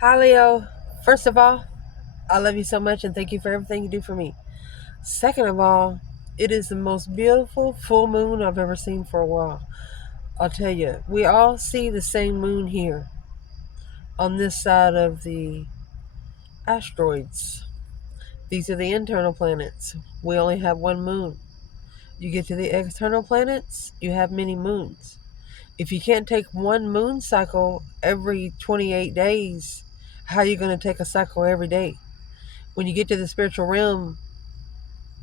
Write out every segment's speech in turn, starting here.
Hi, Leo. First of all, I love you so much and thank you for everything you do for me. Second of all, it is the most beautiful full moon I've ever seen for a while. I'll tell you, we all see the same moon here on this side of the asteroids. These are the internal planets. We only have one moon. You get to the external planets, you have many moons. If you can't take one moon cycle every 28 days, how are you going to take a cycle every day? When you get to the spiritual realm,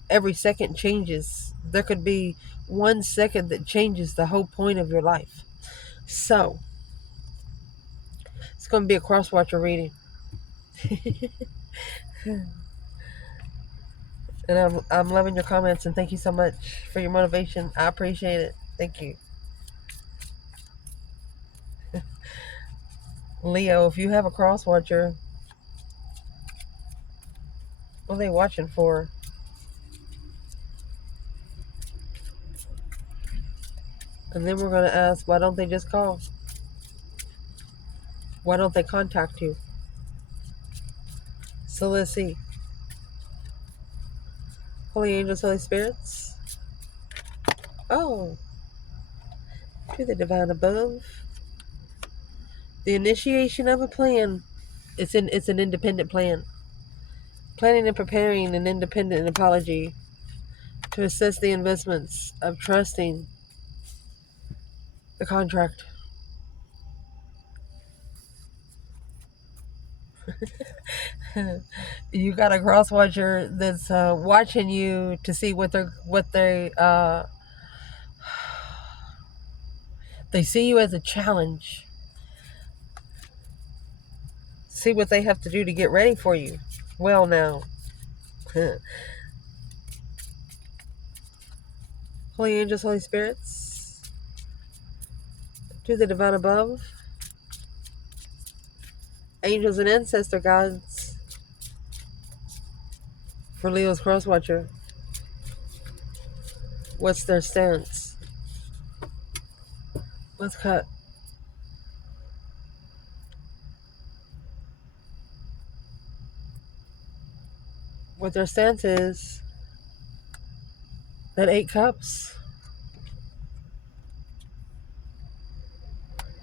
every second changes. There could be 1 second that changes the whole point of your life. So, it's going to be a crosswatcher reading. And I'm loving your comments and thank you so much for your motivation. I appreciate it. Thank you. Leo, if you have a crosswatcher, what are they watching for? And then we're going to ask, why don't they just call? Why don't they contact you? So let's see. Holy angels, Holy spirits. Oh, to the divine above. The initiation of a plan. It's an independent plan. Planning and preparing an independent apology to assess the investments of trusting the contract. You got a cross watcher that's watching you to see what they see you as a challenge. See what they have to do to get ready for you. Well, now, holy angels, holy spirits, to the divine above, angels and ancestor gods, for Leo's cross watcher. What's their stance? Let's cut. What their stance is, that 8 cups.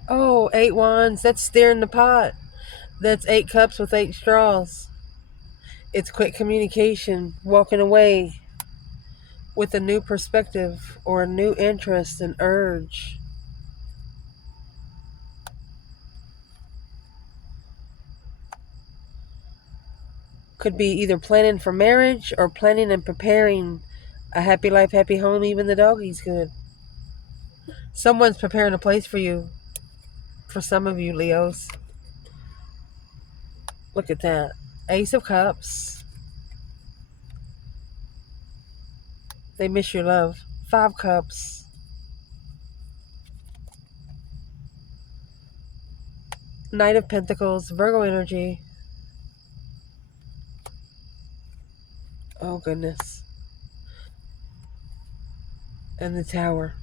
Oh, 8 wands. That's stirring the pot. That's 8 cups with 8 straws. It's quick communication, walking away with a new perspective or a new interest and urge. Could be either planning for marriage or planning and preparing a happy life, happy home. Even the doggy's good. Someone's preparing a place for you. For some of you, Leos. Look at that. Ace of Cups. They miss your love. 5 cups. Knight of Pentacles. Virgo energy. Oh, goodness. And the Tower.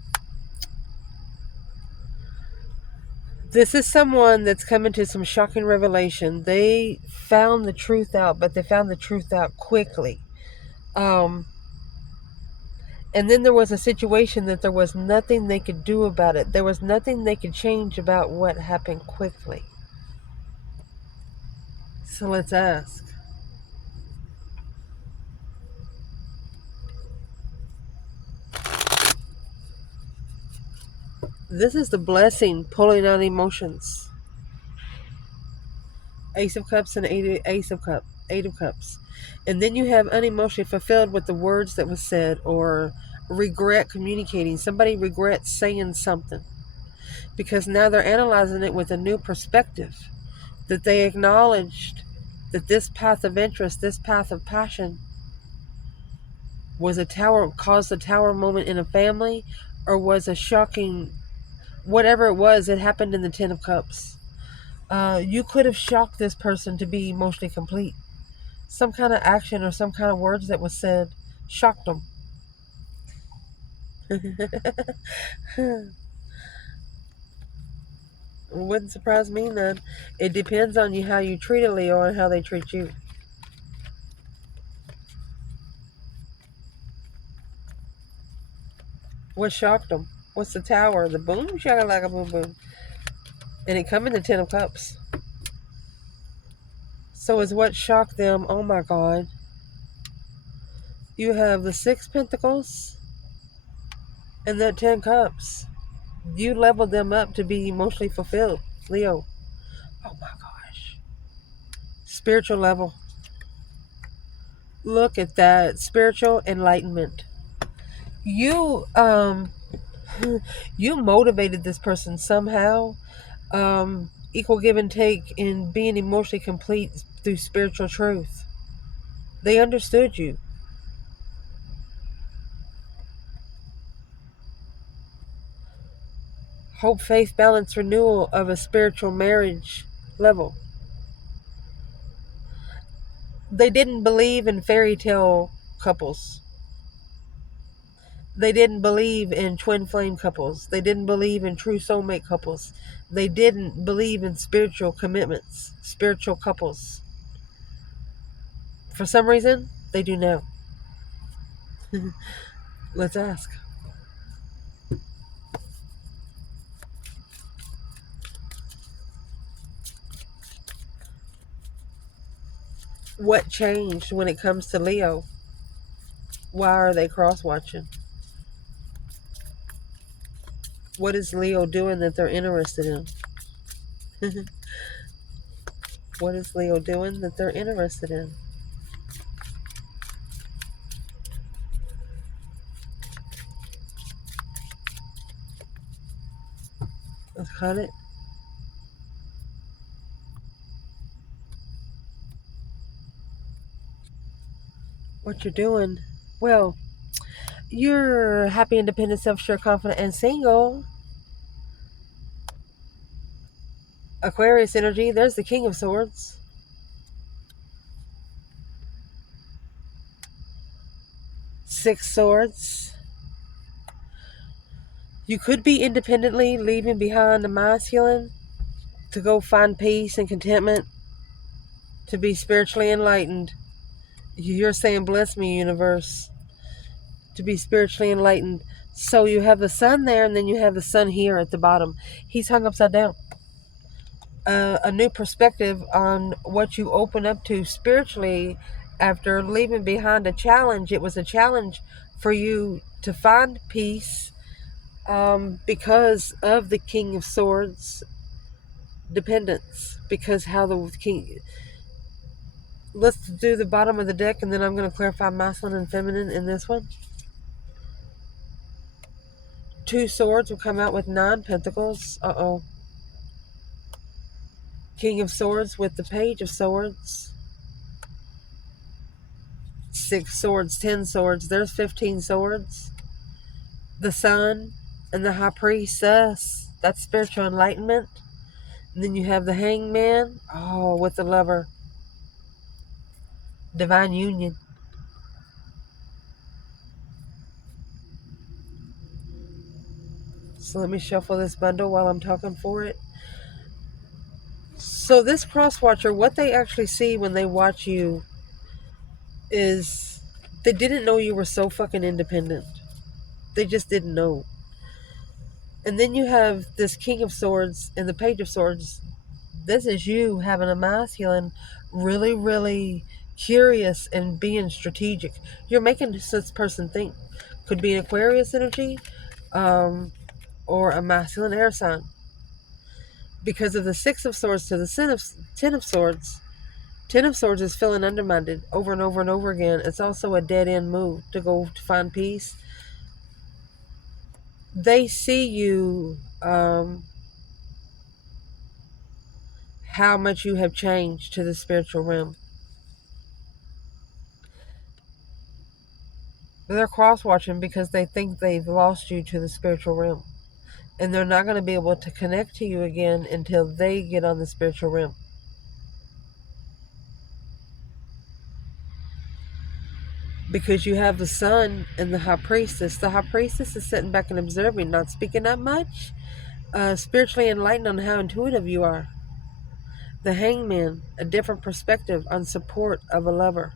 This is someone that's coming to some shocking revelation. They found the truth out, but they found the truth out quickly. And then there was a situation that there was nothing they could do about it. There was nothing they could change about what happened quickly. So let's ask. This is the blessing pulling out emotions. Ace of Cups and Ace of Cups. 8 of Cups. And then you have unemotionally fulfilled with the words that was said or regret communicating. Somebody regrets saying something because now they're analyzing it with a new perspective, that they acknowledged that this path of interest, this path of passion was caused a tower moment in a family, or was a shocking, whatever it was, it happened in the 10 of Cups. You could have shocked this person to be emotionally complete. Some kind of action or some kind of words that was said shocked them. It wouldn't surprise me none. It depends on you how you treat a Leo and how they treat you. What shocked them? What's the tower? The boom shaka like a boom boom. And it come in the Ten of Cups. So is what shocked them, oh my God. You have the Six Pentacles and that 10 Cups. You leveled them up to be emotionally fulfilled, Leo. Oh my gosh. Spiritual level. Look at that. Spiritual enlightenment. You you motivated this person somehow. Equal give and take in being emotionally complete through spiritual truth. They understood you. Hope, faith, balance, renewal of a spiritual marriage level. They didn't believe in fairy tale couples. They didn't believe in twin flame couples. They didn't believe in true soulmate couples. They didn't believe in spiritual commitments, spiritual couples. For some reason, they do now. Let's ask. What changed when it comes to Leo? Why are they cross-watching? What is Leo doing that they're interested in? What is Leo doing that they're interested in? Let's cut it. What you're doing? Well, you're happy, independent, self-sure, confident, and single. Aquarius energy. There's the King of Swords. Six Swords. You could be independently leaving behind the masculine to go find peace and contentment, to be spiritually enlightened. You're saying, bless me, universe, to be spiritually enlightened. So you have the sun there, and then you have the sun here at the bottom. He's hung upside down. A new perspective on what you open up to spiritually after leaving behind a challenge. It was a challenge for you to find peace because of the King of Swords dependence. Because how the king... Let's do the bottom of the deck, and then I'm going to clarify masculine and feminine in this one. Two Swords will come out with 9 Pentacles. Uh-oh. King of Swords with the Page of Swords. 6 Swords, 10 Swords. There's 15 Swords. The Sun and the High Priestess. That's spiritual enlightenment. And then you have the Hangman. Oh, with the Lover. Divine union. So let me shuffle this bundle while I'm talking for it. So this cross-watcher, what they actually see when they watch you is they didn't know you were so fucking independent. They just didn't know. And then you have this King of Swords and the Page of Swords. This is you having a masculine, really, really curious and being strategic. You're making this person think. Could be an Aquarius energy or a masculine air sign. Because of the Six of Swords to the Ten of Swords, Ten of Swords is feeling undermined over and over and over again. It's also a dead-end move to go to find peace. They see you, how much you have changed to the spiritual realm. They're cross-watching because they think they've lost you to the spiritual realm. And they're not going to be able to connect to you again until they get on the spiritual realm. Because you have the Sun and the High Priestess. The High Priestess is sitting back and observing, not speaking that much. spiritually enlightened on how intuitive you are. The Hangman, a different perspective on support of a lover.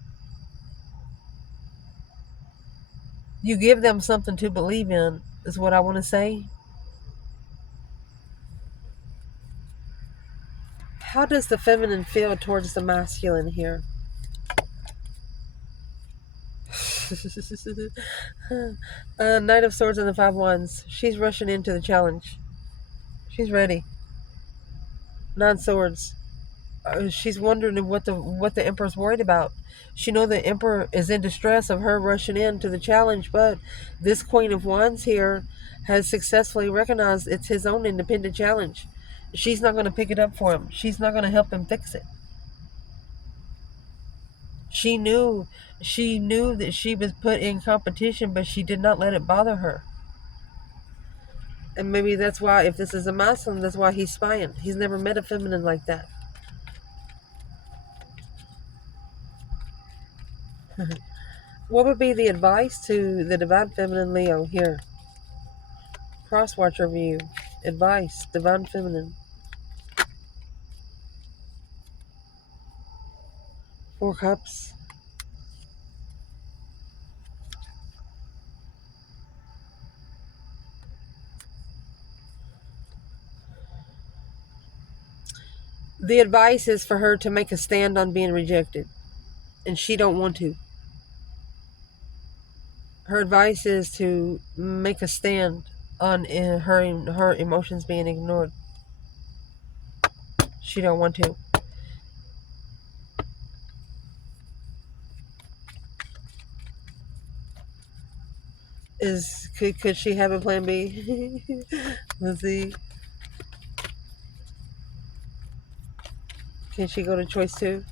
You give them something to believe in, is what I want to say. How does the feminine feel towards the masculine here? Knight of Swords and the Five Wands. She's rushing into the challenge. She's ready. Nine Swords. She's wondering what the Emperor's worried about. She know the Emperor is in distress of her rushing into the challenge, but this Queen of Wands here has successfully recognized it's his own independent challenge. She's not going to pick it up for him. She's not going to help him fix it. She knew that she was put in competition, but she did not let it bother her. And maybe that's why, if this is a masculine, that's why he's spying. He's never met a feminine like that. What would be the advice to the Divine Feminine Leo here? Crosswatcher view. Advice, Divine Feminine. Four Cups. The advice is for her to make a stand on being rejected. And she don't want to. Her advice is to make a stand on her emotions being ignored. She don't want to. Could she have a plan B? Let's see. Can she go to choice 2?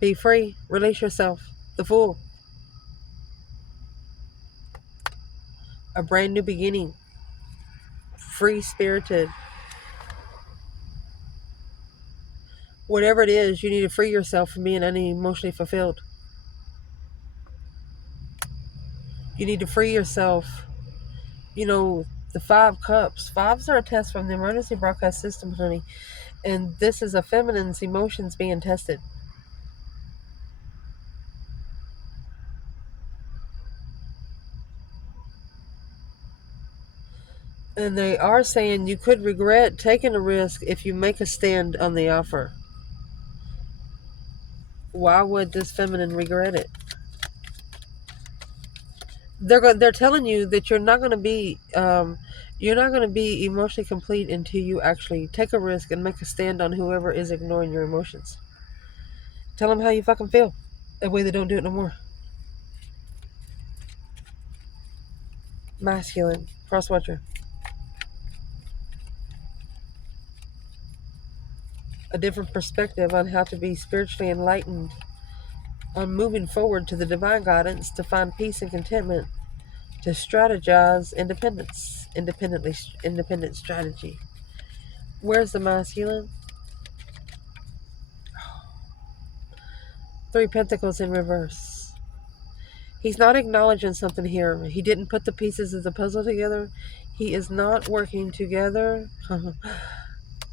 Be free. Release yourself. The Fool. A brand new beginning. Free-spirited. Whatever it is, you need to free yourself from being unemotionally fulfilled. You need to free yourself. You know, the 5 Cups. 5s are a test from the emergency broadcast system, honey. And this is a feminine's emotions being tested. And they are saying you could regret taking a risk if you make a stand on the offer. Why would this feminine regret it? They're telling you that you're not going to be emotionally complete until you actually take a risk and make a stand on whoever is ignoring your emotions. Tell them how you fucking feel. That way they don't do it no more. Masculine. Crosswatcher. A different perspective on how to be spiritually enlightened, on moving forward to the divine guidance to find peace and contentment, to strategize independent strategy. Where's the masculine? 3 Pentacles in reverse. He's not acknowledging something here. He didn't put the pieces of the puzzle together. He is not working together.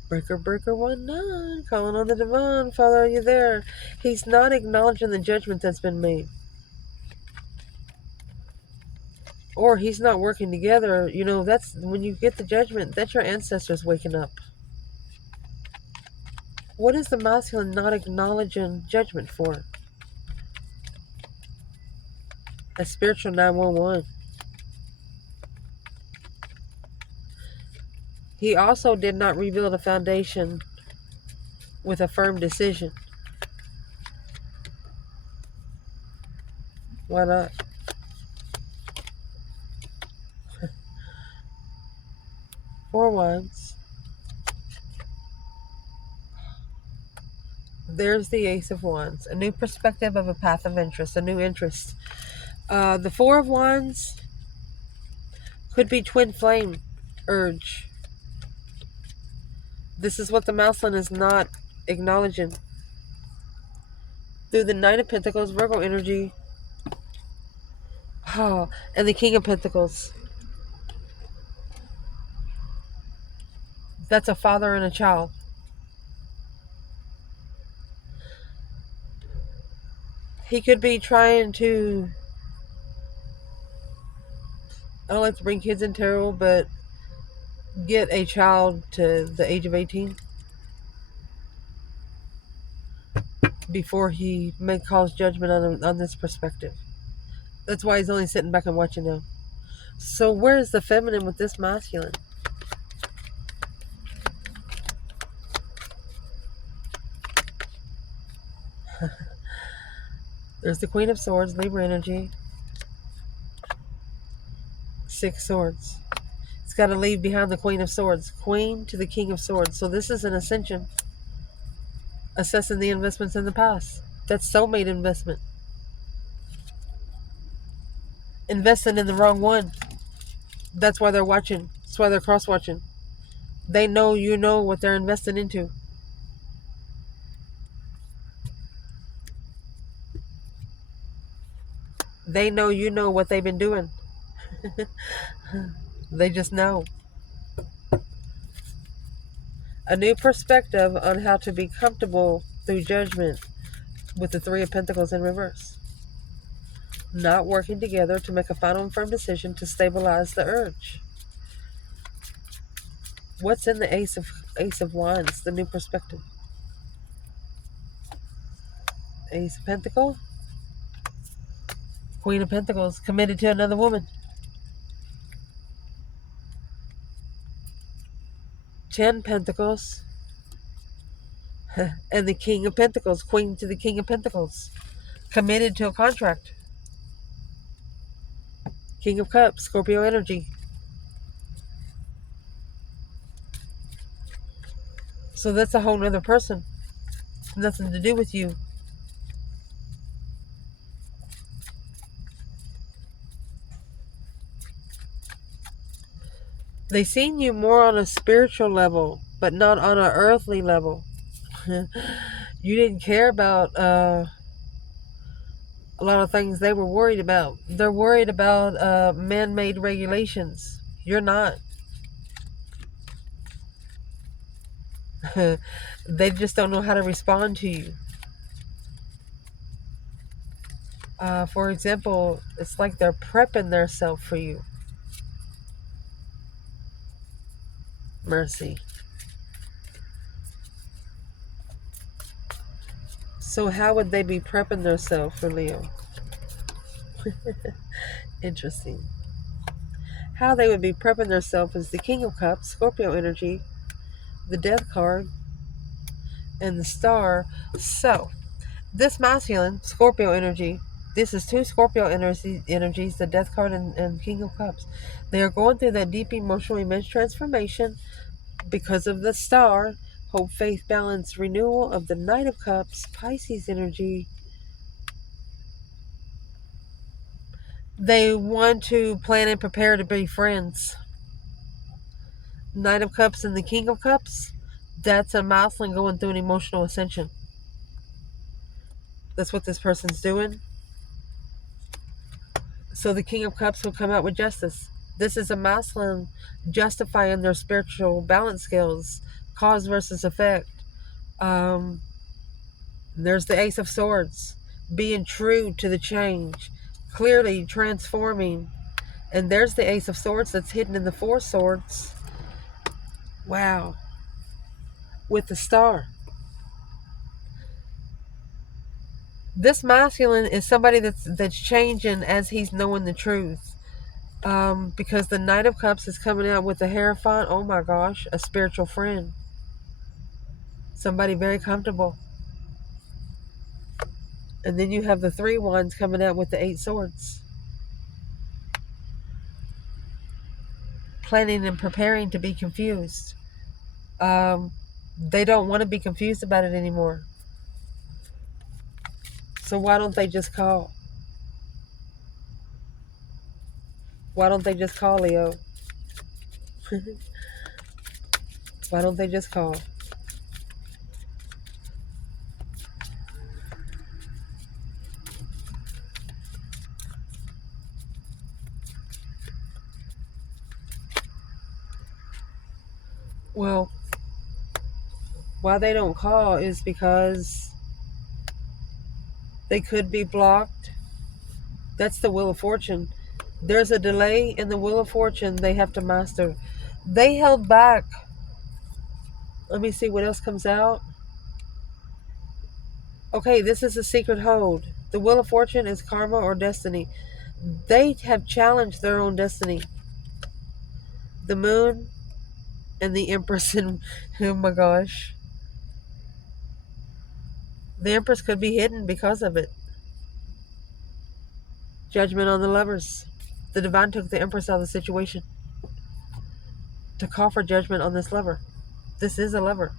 Breaker 19, calling on the divine. Father, are you there? He's not acknowledging the judgment that's been made. Or he's not working together. You know, that's when you get the judgment, that's your ancestors waking up. What is the masculine not acknowledging judgment for? A spiritual 911. He also did not rebuild a foundation with a firm decision. Why not? Four Wands. There's the Ace of Wands. A new perspective of a path of interest. A new interest. The Four of Wands could be twin flame urge. This is what the masculine is not acknowledging. Through the Knight of Pentacles, Virgo energy, Oh, and the King of Pentacles. That's a father and a child. He could be trying to, I don't like to bring kids into it, but get a child to the age of 18 before he may cause judgment on this perspective. That's why he's only sitting back and watching now. So where's the feminine with this masculine? There's the Queen of Swords, Libra energy. 6 swords. It's got to leave behind the Queen of Swords. Queen to the King of Swords. So this is an ascension. Assessing the investments in the past. That's soulmate investment. Investing in the wrong one. That's why they're watching. That's why they're cross-watching. They know you know what they're investing into. They know you know what they've been doing. They just know. A new perspective on how to be comfortable through judgment with the 3 of Pentacles in reverse. Not working together to make a final and firm decision to stabilize the urge. What's in the Ace of Wands, the new perspective? Ace of Pentacles, Queen of Pentacles, committed to another woman. 10 Pentacles, and the King of Pentacles, Queen to the King of Pentacles, committed to a contract. King of Cups, Scorpio energy. So that's a whole nother person. Nothing to do with you. They seen you more on a spiritual level, but not on an earthly level. You didn't care about a lot of things they were worried about. They're worried about man-made regulations. You're not. They just don't know how to respond to you. For example, it's like they're prepping themselves for you. Mercy. So how would they be prepping themselves for Leo? Interesting. How they would be prepping themselves is the King of Cups, Scorpio energy, the Death card, and the Star. So, this masculine, Scorpio energy, this is 2 Scorpio energies, the Death card and King of Cups. They are going through that deep emotional image transformation because of the Star, hope, faith, balance, renewal of the Knight of Cups, Pisces energy. They want to plan and prepare to be friends. Knight of Cups and the King of Cups, that's a masculine going through an emotional ascension. That's what this person's doing. So the King of Cups will come out with justice. This is a masculine justifying their spiritual balance skills, cause versus effect. There's the Ace of Swords, being true to the change, clearly transforming. And there's the Ace of Swords that's hidden in the 4 swords. Wow. With the Star. This masculine is somebody that's changing as he's knowing the truth. Because the Knight of Cups is coming out with the Hierophant. Oh my gosh, a spiritual friend. Somebody very comfortable. And then you have the 3 Wands coming out with the 8 Swords. Planning and preparing to be confused. They don't want to be confused about it anymore. So why don't they just call? Why don't they just call, Leo? Why don't they just call? Well, why they don't call is because they could be blocked. That's the Wheel of Fortune. There's a delay in the Wheel of Fortune they have to master. They held back. Let me see what else comes out. Okay, this is a secret hold. The Wheel of Fortune is karma or destiny. They have challenged their own destiny. The Moon and the Empress, and oh my gosh. The Empress could be hidden because of it. Judgment on the lovers. The Divine took the Empress out of the situation to call for judgment on this lover. This is a lover.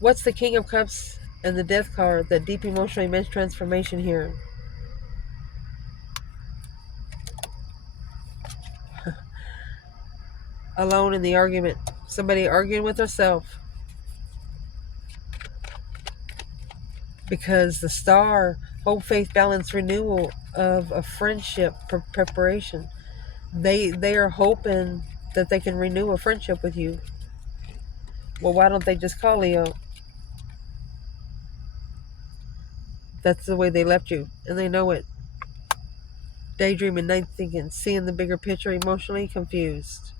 What's the King of Cups and the Death card? That deep emotional immense transformation here. Alone in the argument. Somebody arguing with herself. Because the star, hope, faith, balance, renewal of a friendship preparation. They are hoping that they can renew a friendship with you. Well, why don't they just call Leo? That's the way they left you, and they know it. Daydreaming, night thinking, seeing the bigger picture, emotionally confused.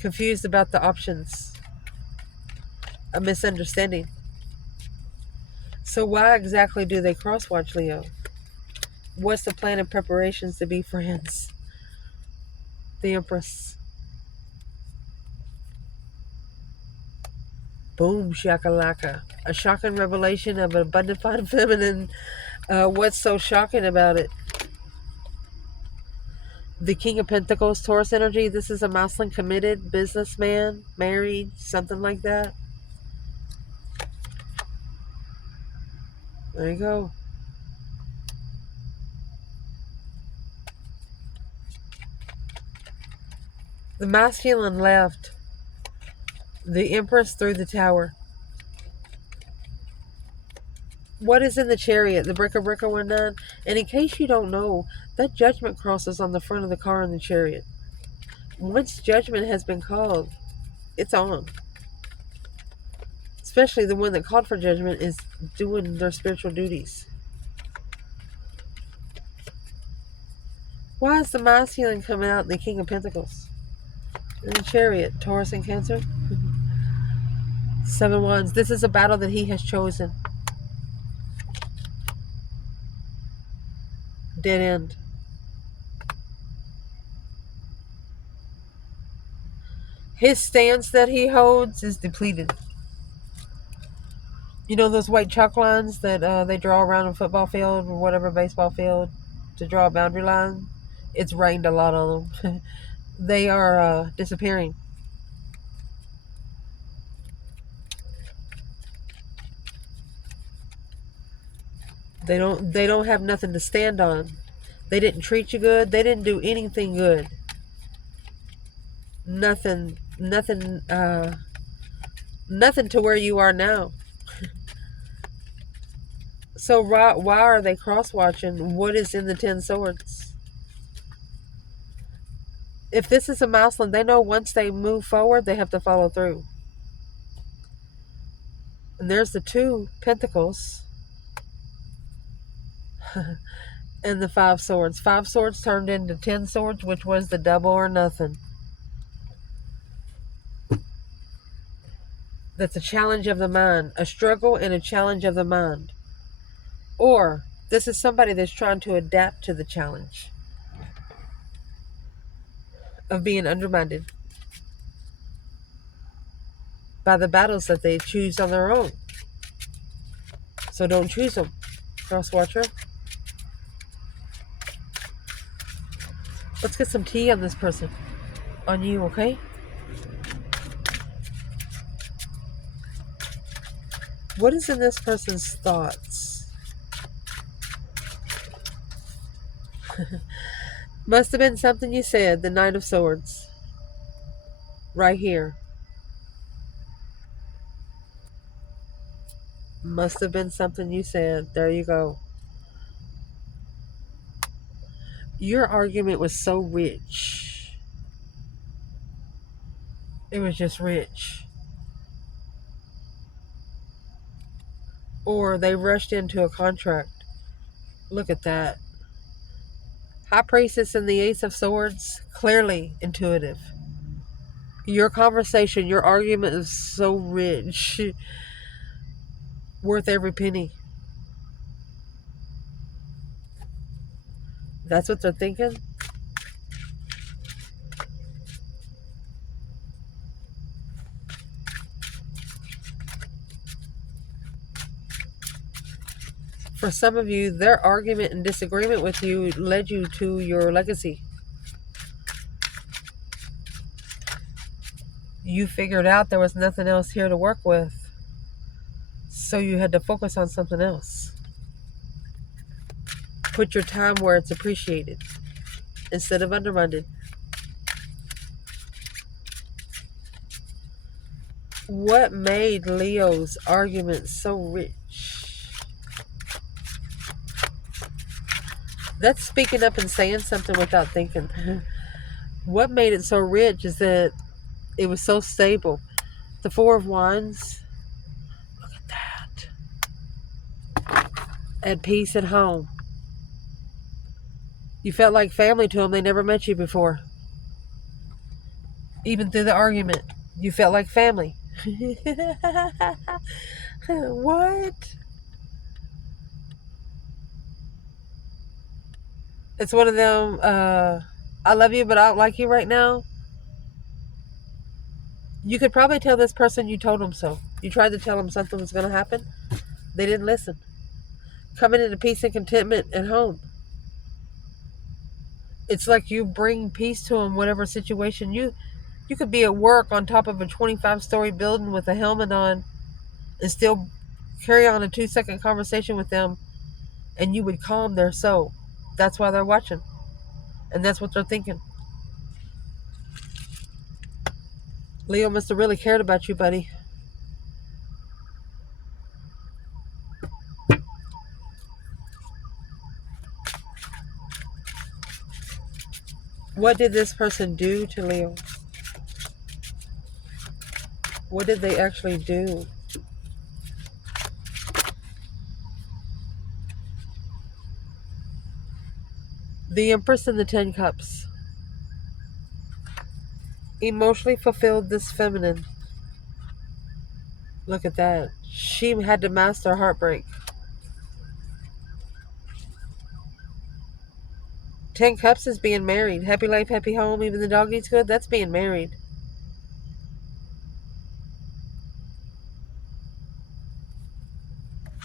Confused about the options. A misunderstanding. So why exactly do they crosswatch Leo? What's the plan and preparations to be friends? The Empress. Boom, shakalaka. A shocking revelation of an abundant fine feminine. What's so shocking about it? The King of Pentacles, Taurus energy. This is a masculine, committed businessman, married, something like that. There you go. The masculine left. The Empress through the Tower. What is in the Chariot? The Bricker 19. And in case you don't know, that judgment cross is on the front of the car in the Chariot. Once judgment has been called, it's on. Especially the one that called for judgment is doing their spiritual duties. Why is the masculine coming out in the King of Pentacles? In the Chariot, Taurus and Cancer. 7 Wands. This is a battle that he has chosen. Dead end. His stance that he holds is depleted. You know those white chalk lines that they draw around a football field or whatever, baseball field, to draw a boundary line? It's rained a lot on them. They are disappearing. They don't have nothing to stand on. They didn't treat you good. They didn't do anything good. Nothing nothing to where you are now. So why are they cross-watching? What is in the 10 swords? If this is a masculine, they know once they move forward, they have to follow through. And there's the 2 pentacles. And the 5 swords. 5 swords turned into 10 swords, which was the double or nothing. That's a challenge of the mind. A struggle and a challenge of the mind. Or this is somebody that's trying to adapt to the challenge of being undermined by the battles that they choose on their own. So don't choose them, crosswatcher. Let's get some tea on this person. On you, okay? What is in this person's thoughts? Must have been something you said, the Knight of Swords. Right here. Must have been something you said. There you go. Your argument was so rich. It was just rich. Or they rushed into a contract. Look at that. High Priestess and the Ace of Swords, clearly intuitive. Your conversation, your argument is so rich. Worth every penny. That's what they're thinking? For some of you, their argument and disagreement with you led you to your legacy. You figured out there was nothing else here to work with, so you had to focus on something else. Put your time where it's appreciated instead of undermined. What made Leo's argument so rich? That's speaking up and saying something without thinking. What made it so rich is that it was so stable. The Four of Wands, look at that. At peace at home. You felt like family to them. They never met you before. Even through the argument, you felt like family. What? It's one of them, I love you, but I don't like you right now. You could probably tell this person you told them so. You tried to tell them something was going to happen. They didn't listen. Coming into peace and contentment at home. It's like you bring peace to them, whatever situation. You could be at work on top of a 25-story building with a helmet on and still carry on a 2-second conversation with them, and you would calm their soul. That's why they're watching. And that's what they're thinking. Leo must have really cared about you, buddy. What did this person do to Leo? What did they actually do? The Empress and the 10 Cups. Emotionally fulfilled this feminine. Look at that. She had to master heartbreak. 10 Cups is being married. Happy life, happy home, even the dog eats good. That's being married.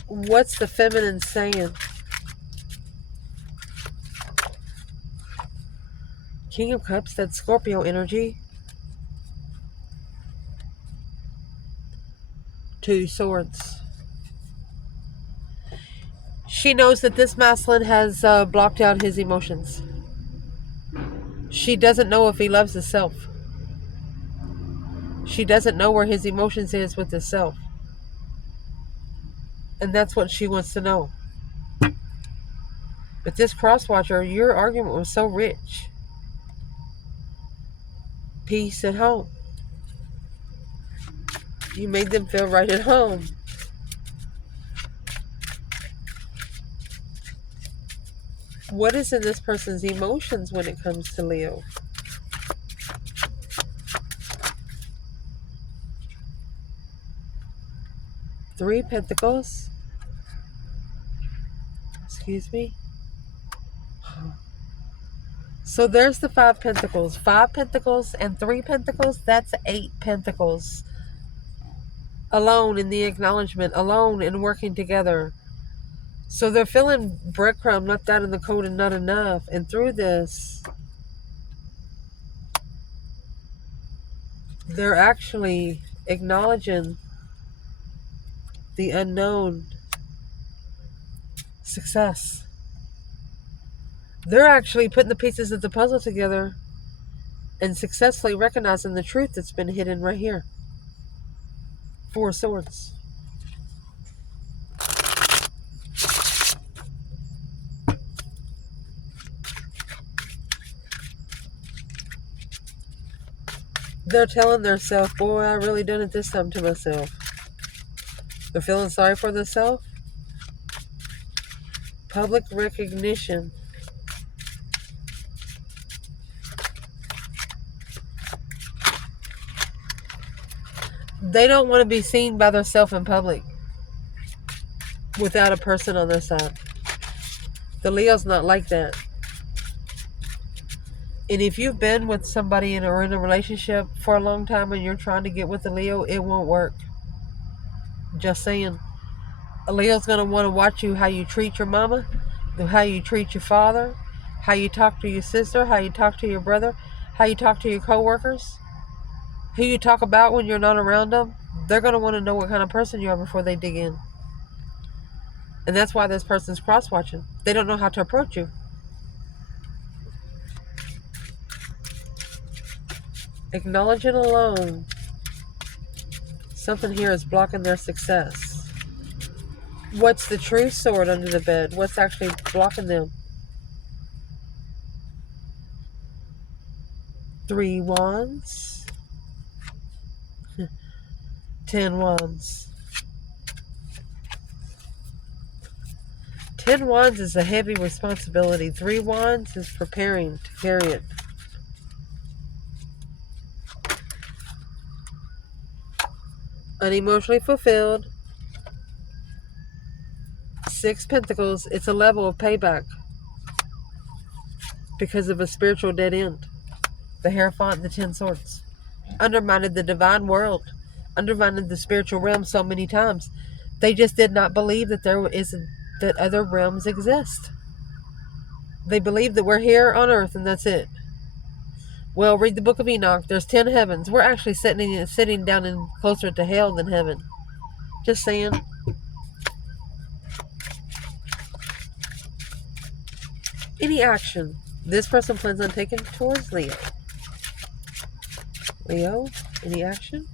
What's the feminine saying? King of Cups, that's Scorpio energy. 2 Swords. She knows that this masculine has blocked out his emotions. She doesn't know if he loves himself. She doesn't know where his emotions is with himself. And that's what she wants to know. But this crosswatcher, your argument was so rich. Peace at home. You made them feel right at home. What is in this person's emotions when it comes to Leo? Three Pentacles. Excuse me. So there's the 5 Pentacles. 5 Pentacles and 3 Pentacles, that's 8 Pentacles. Alone in the acknowledgement, alone in working together. So they're feeling breadcrumb left out in the cold and not enough. And through this, they're actually acknowledging the unknown success. They're actually putting the pieces of the puzzle together and successfully recognizing the truth that's been hidden right here. 4 Swords. They're telling themselves, boy, I really done it this time to myself. They're feeling sorry for themselves. Public recognition. They don't want to be seen by themselves in public without a person on their side. The Leo's not like that. And if you've been with somebody or in a relationship for a long time and you're trying to get with a Leo, it won't work. Just saying. A Leo's going to want to watch you, how you treat your mama, how you treat your father, how you talk to your sister, how you talk to your brother, how you talk to your coworkers, who you talk about when you're not around them. They're going to want to know what kind of person you are before they dig in. And that's why this person's cross-watching. They don't know how to approach you. Acknowledging alone. Something here is blocking their success. What's the true sword under the bed? What's actually blocking them? 3 wands. 10 wands. 10 wands is a heavy responsibility. 3 wands is preparing to carry it. Unemotionally fulfilled. 6 pentacles. It's a level of payback because of a spiritual dead end. The Hierophant, the 10 swords. Undermined the divine world. Undermined the spiritual realm so many times. They just did not believe that that other realms exist. They believe that we're here on earth and that's it. Well, read the book of Enoch. There's 10 heavens. We're actually sitting down in closer to hell than heaven. Just saying. Any action this person plans on taking towards Leo. Leo, any action?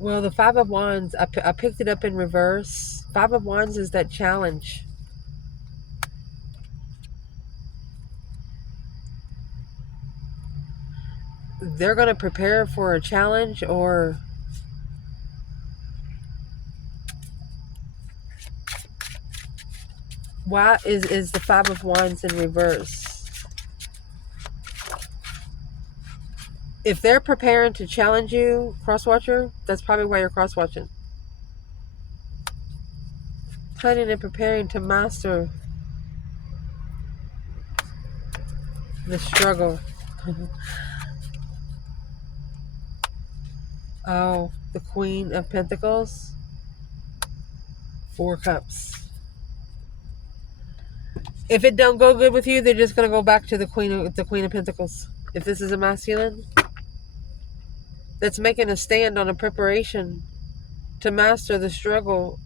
Well, the 5 of Wands, I picked it up in reverse. 5 of Wands is that challenge. They're going to prepare for a challenge, or why is the 5 of Wands in reverse? If they're preparing to challenge you, crosswatcher, that's probably why you're crosswatching. Planning and preparing to master the struggle. Oh, the Queen of Pentacles. 4 cups. If it don't go good with you, they're just going to go back to the Queen of Pentacles. If this is a masculine that's making a stand on a preparation to master the struggle.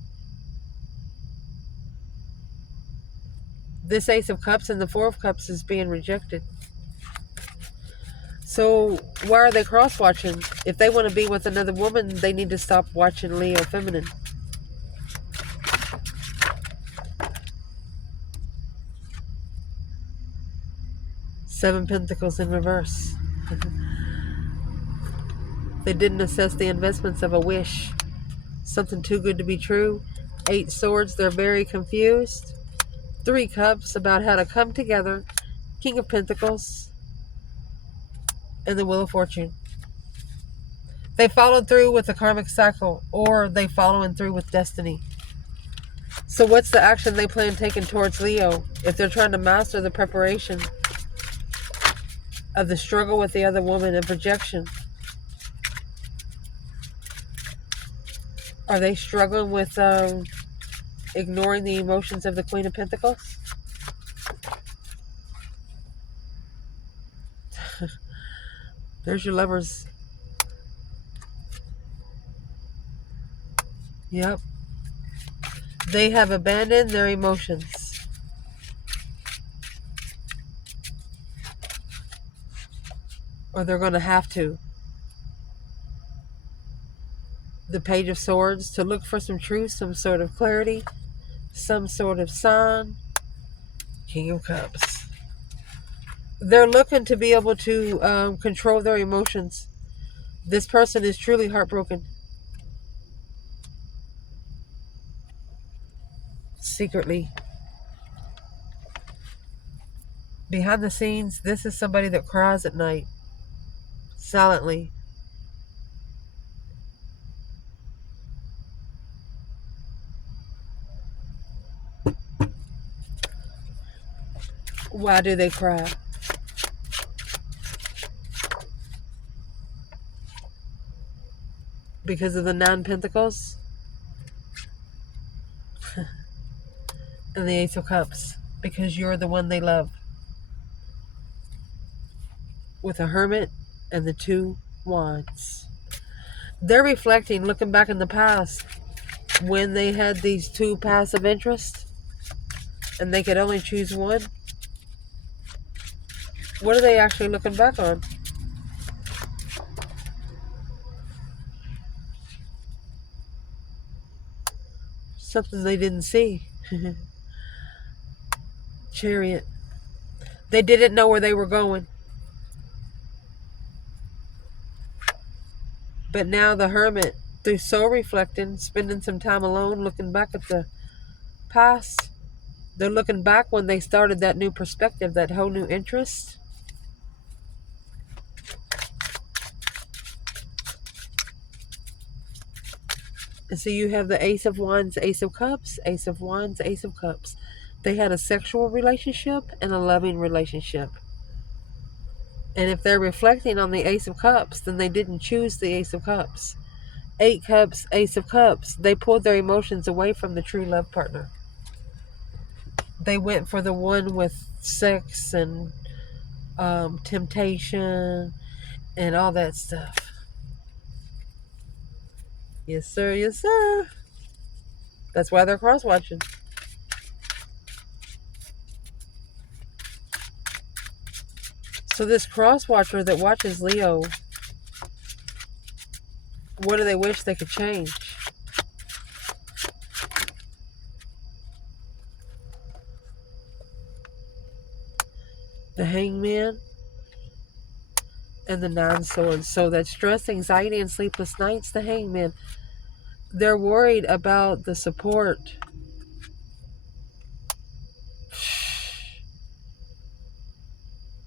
This Ace of Cups and the 4 of Cups is being rejected. So why are they cross-watching? If they want to be with another woman, they need to stop watching Leo feminine. Seven Pentacles in reverse. They didn't assess the investments of a wish. Something too good to be true. 8 Swords, they're very confused. 3 Cups, about how to come together. King of Pentacles. And the Wheel of Fortune. They followed through with the karmic cycle, or they following through with destiny. So what's the action they plan taking towards Leo if they're trying to master the preparation of the struggle with the other woman and projection? Are they struggling with ignoring the emotions of the Queen of Pentacles? There's your Lovers. Yep. They have abandoned their emotions. Or they're going to have to. The Page of Swords, to look for some truth, some sort of clarity, some sort of sign. King of Cups. They're looking to be able to control their emotions. This person is truly heartbroken. Secretly. Behind the scenes, this is somebody that cries at night. Silently. Why do they cry? Because of the 9 Pentacles and the Ace of Cups. Because you're the one they love. With a Hermit and the 2 Wands. They're reflecting, looking back in the past, when they had these 2 passive interests and they could only choose one. What are they actually looking back on? Something they didn't see. Chariot. They didn't know where they were going. But now the Hermit, through soul reflecting, spending some time alone, looking back at the past, they're looking back when they started that new perspective, that whole new interest. And so you have the Ace of Wands, Ace of Cups, Ace of Wands, Ace of Cups. They had a sexual relationship and a loving relationship. And if they're reflecting on the Ace of Cups, then they didn't choose the Ace of Cups. 8 Cups, Ace of Cups. They pulled their emotions away from the true love partner. They went for the one with sex and temptation and all that stuff. Yes, sir. Yes, sir. That's why they're cross-watching. So this cross-watcher that watches Leo, what do they wish they could change? The Hangman and the 9 Swords. So that stress, anxiety, and sleepless nights, the Hangman. They're worried about the support.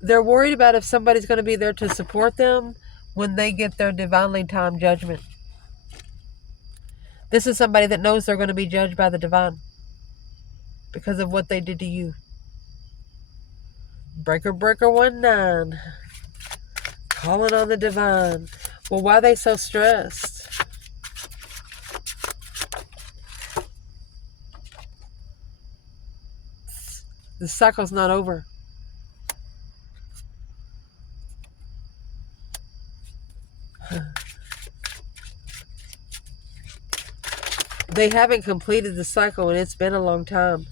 They're worried about if somebody's going to be there to support them when they get their divinely timed judgment. This is somebody that knows they're going to be judged by the divine because of what they did to you. Breaker, breaker, 1-9. Calling on the divine. Well, why are they so stressed? The cycle's not over. They haven't completed the cycle, and it's been a long time.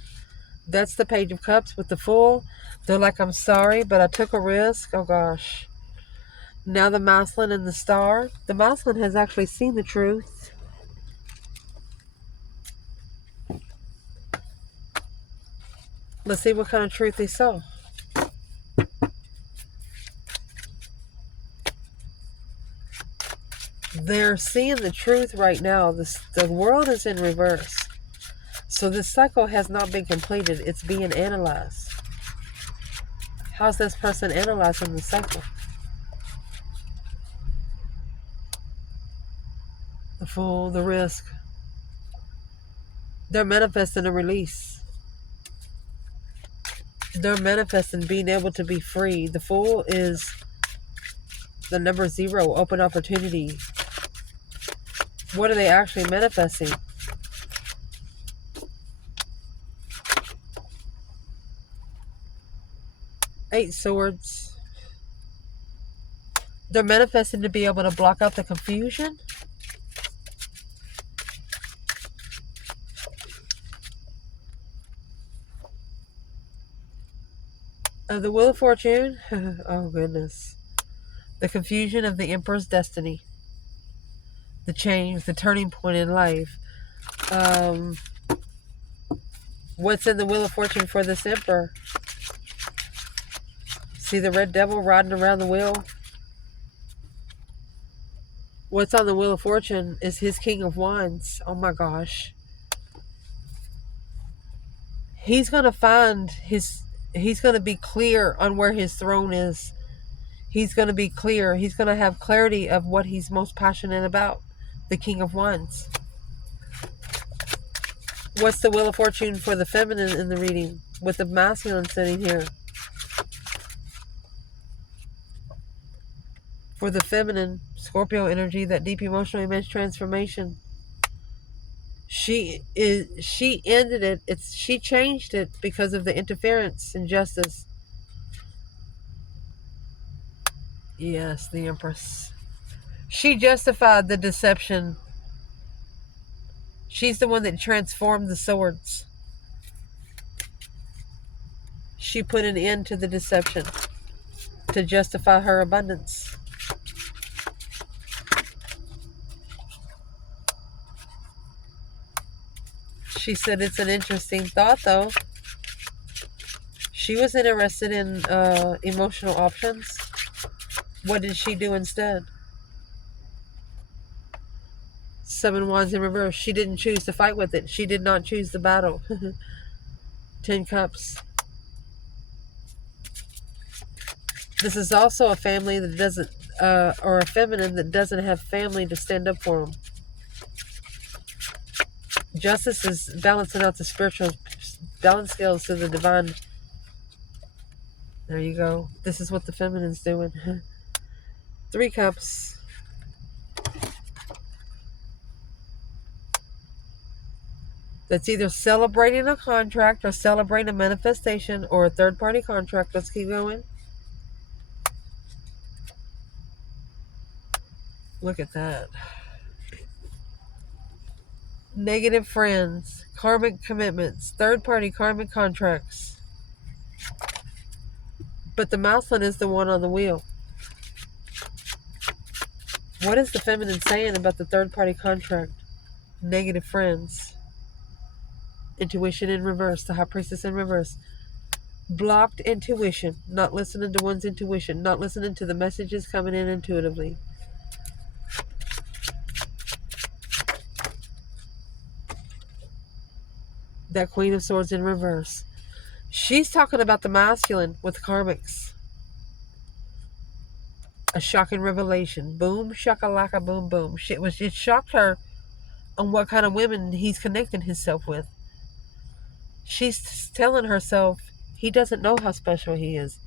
That's the Page of Cups with the Fool. They're like, I'm sorry, but I took a risk. Oh, gosh. Now the Masculine and the Star. The Masculine has actually seen the truth. Let's see what kind of truth they saw. They're seeing the truth right now. The world is in reverse. So this cycle has not been completed. It's being analyzed. How's this person analyzing the cycle? The Fool, the risk. They're manifesting a release. They're manifesting being able to be free. The Fool is the number 0, open opportunity. What are they actually manifesting? Eight Swords. They're manifesting to be able to block out the confusion. The Wheel of Fortune. Oh, goodness. The confusion of the Emperor's destiny. The change, the turning point in life. What's in the Wheel of Fortune for this Emperor? See the red devil riding around the wheel? What's on the Wheel of Fortune is his King of Wands. Oh my gosh. He's going to find he's going to be clear on where his throne is. He's going to be clear. He's going to have clarity of what he's most passionate about. The King of Wands. What's the Wheel of Fortune for the feminine in the reading? With the masculine sitting here. For the feminine, Scorpio energy, that deep emotional image transformation. She ended it. She changed it because of the interference and justice. Yes, the Empress. She justified the deception. She's the one that transformed the swords. She put an end to the deception to justify her abundance. She said it's an interesting thought, though. She was interested in emotional options. What did she do instead? Seven Wands in reverse. She didn't choose to fight with it. She did not choose the battle. 10 Cups. This is also a family that doesn't, or a feminine that doesn't have family to stand up for them. Justice is balancing out the spiritual balance scales to the divine. There you go. This is what the feminine's doing. 3 Cups. That's either celebrating a contract or celebrating a manifestation or a third-party contract. Let's keep going. Look at that. Negative friends, karmic commitments, third-party karmic contracts. But the masculine is the one on the wheel. What is the feminine saying about the third-party contract? Negative friends. Intuition in reverse. The High Priestess in reverse. Blocked intuition. Not listening to one's intuition. Not listening to the messages coming in intuitively. That Queen of Swords in reverse. She's talking about the masculine with karmics. A shocking revelation. Boom, shakalaka, boom, boom. It shocked her on what kind of women he's connecting himself with. She's telling herself he doesn't know how special he is.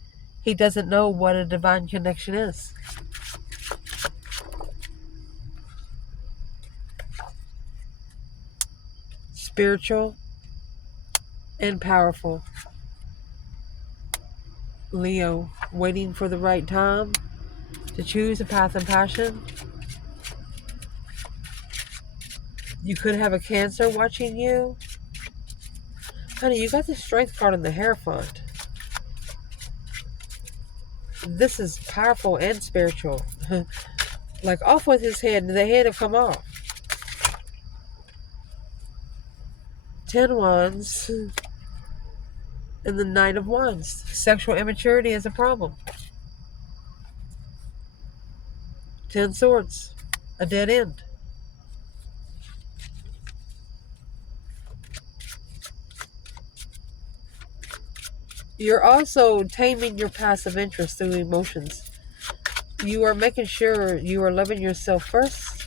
He doesn't know what a divine connection is. Spiritual and powerful. Leo, waiting for the right time to choose a path and passion. You could have a Cancer watching you. Honey, you got the Strength card in the Hierophant. This is powerful and spiritual. Like off with his head, the head will come off. 10 Wands and the Knight of Wands. Sexual immaturity is a problem. 10 Swords, a dead end. You're also taming your passive interest through emotions. You are making sure you are loving yourself first.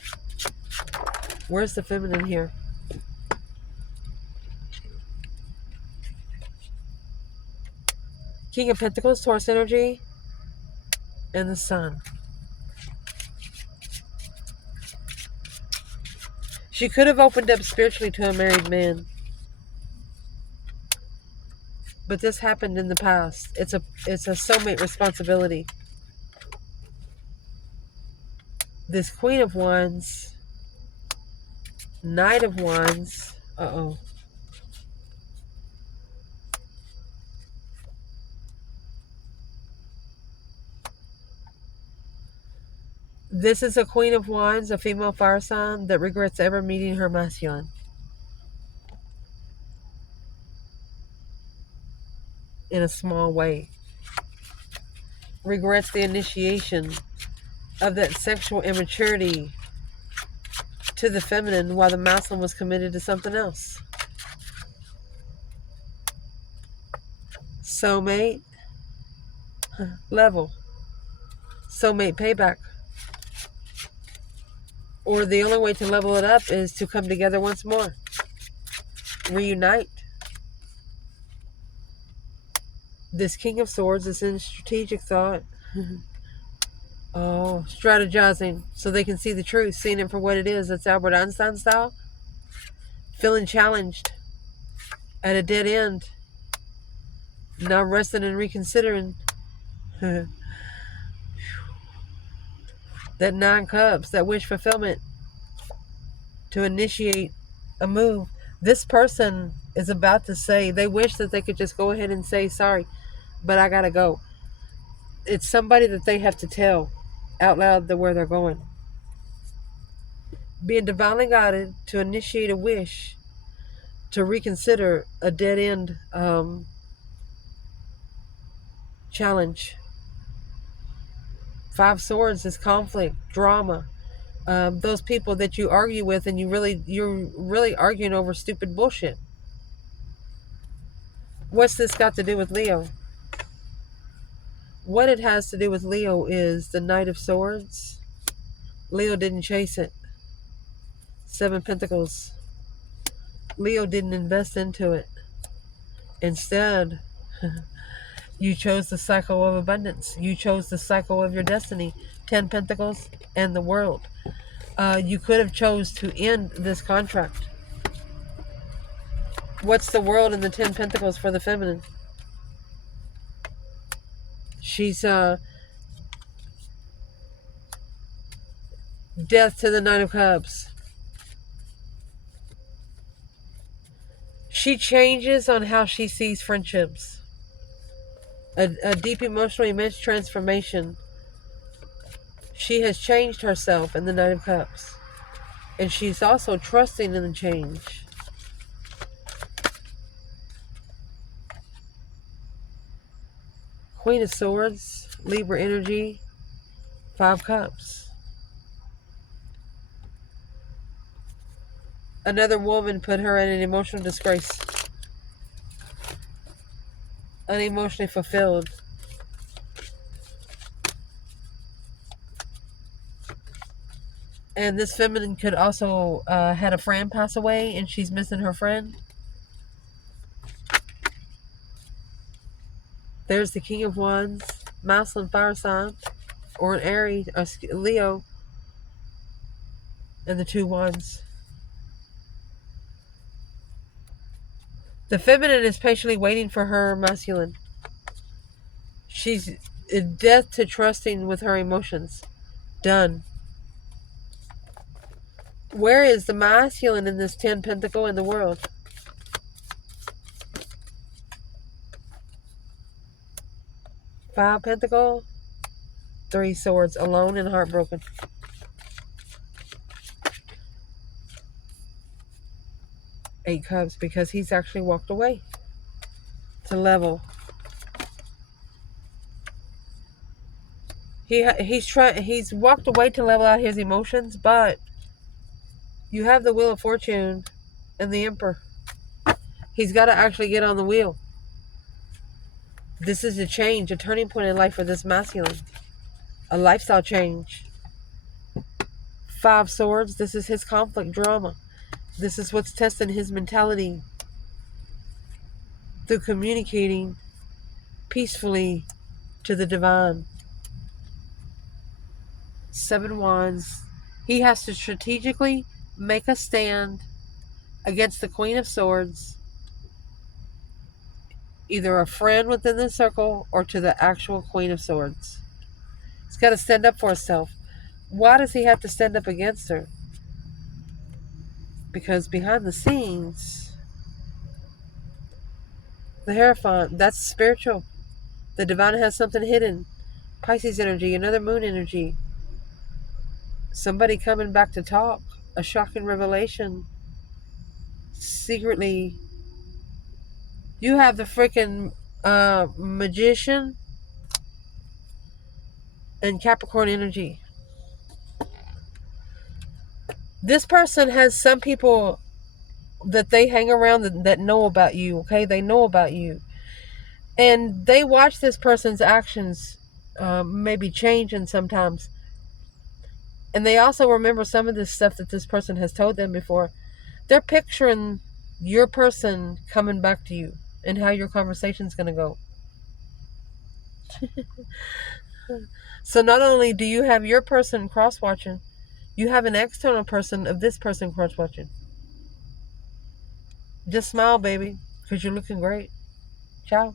Where's the feminine here? King of Pentacles, Taurus energy, and the Sun. She could have opened up spiritually to a married man. But this happened in the past. It's a soulmate responsibility. This Queen of Wands, Knight of Wands. Uh-oh. This is a Queen of Wands, a female fire sign that regrets ever meeting her masculine. in a small way, regrets the initiation of that sexual immaturity to the feminine while the masculine was committed to something else. Soulmate level. Soulmate payback. Or the only way to level it up is to come together once more. Reunite. This King of Swords is in strategic thought. Oh, strategizing so they can see the truth, seeing it for what it is. That's Albert Einstein style. Feeling challenged at a dead end. Now resting and reconsidering. That 9 cups, that wish fulfillment to initiate a move. This person is about to say, they wish that they could just go ahead and say, sorry, but I gotta go. It's somebody that they have to tell out loud where they're going. Being divinely guided to initiate a wish to reconsider a dead end challenge. 5 swords is conflict, drama. Those people that you argue with and you're really arguing over stupid bullshit. What's this got to do with Leo? What it has to do with Leo is the Knight of Swords. Leo didn't chase it. 7 Pentacles. Leo didn't invest into it. Instead, you chose the cycle of abundance. You chose the cycle of your destiny. 10 Pentacles and the world. You could have chose to end this contract. What's the world and the 10 Pentacles for the feminine? She's death to the 9 of Cups. She changes on how she sees friendships. A deep emotional immense transformation. She has changed herself in the 9 of Cups. And she's also trusting in the change. Queen of Swords, Libra energy, 5 Cups. Another woman put her in an emotional disgrace. Unemotionally fulfilled. And this feminine could also had a friend pass away and she's missing her friend. There's the King of Wands, masculine fire sign, or an Aries, or Leo, and the 2 Wands. The feminine is patiently waiting for her masculine. She's death to trusting with her emotions. Done. Where is the masculine in this 10 Pentacle in the world? Five Pentacle, 3 Swords, alone and heartbroken. Eight Cups, because he's actually walked away to level. He's walked away to level out his emotions, but you have the Wheel of Fortune and the Emperor. He's got to actually get on the wheel. This is a change, a turning point in life for this masculine. A lifestyle change. 5 Swords, this is his conflict drama. This is what's testing his mentality through communicating peacefully to the divine. 7 Wands. He has to strategically make a stand against the Queen of Swords. Either a friend within the circle or to the actual Queen of Swords. He's got to stand up for himself. Why does he have to stand up against her? Because behind the scenes, the Hierophant, that's spiritual. The divine has something hidden. Pisces energy, another moon energy. Somebody coming back to talk. A shocking revelation. Secretly, you have the freaking Magician, and Capricorn energy. This person has some people that they hang around that know about you, okay? They know about you. And they watch this person's actions maybe changing sometimes. And they also remember some of this stuff that this person has told them before. They're picturing your person coming back to you and how your conversation's going to go. So not only do you have your person cross-watching, you have an external person of this person cross-watching. Just smile, baby, because you're looking great. Ciao.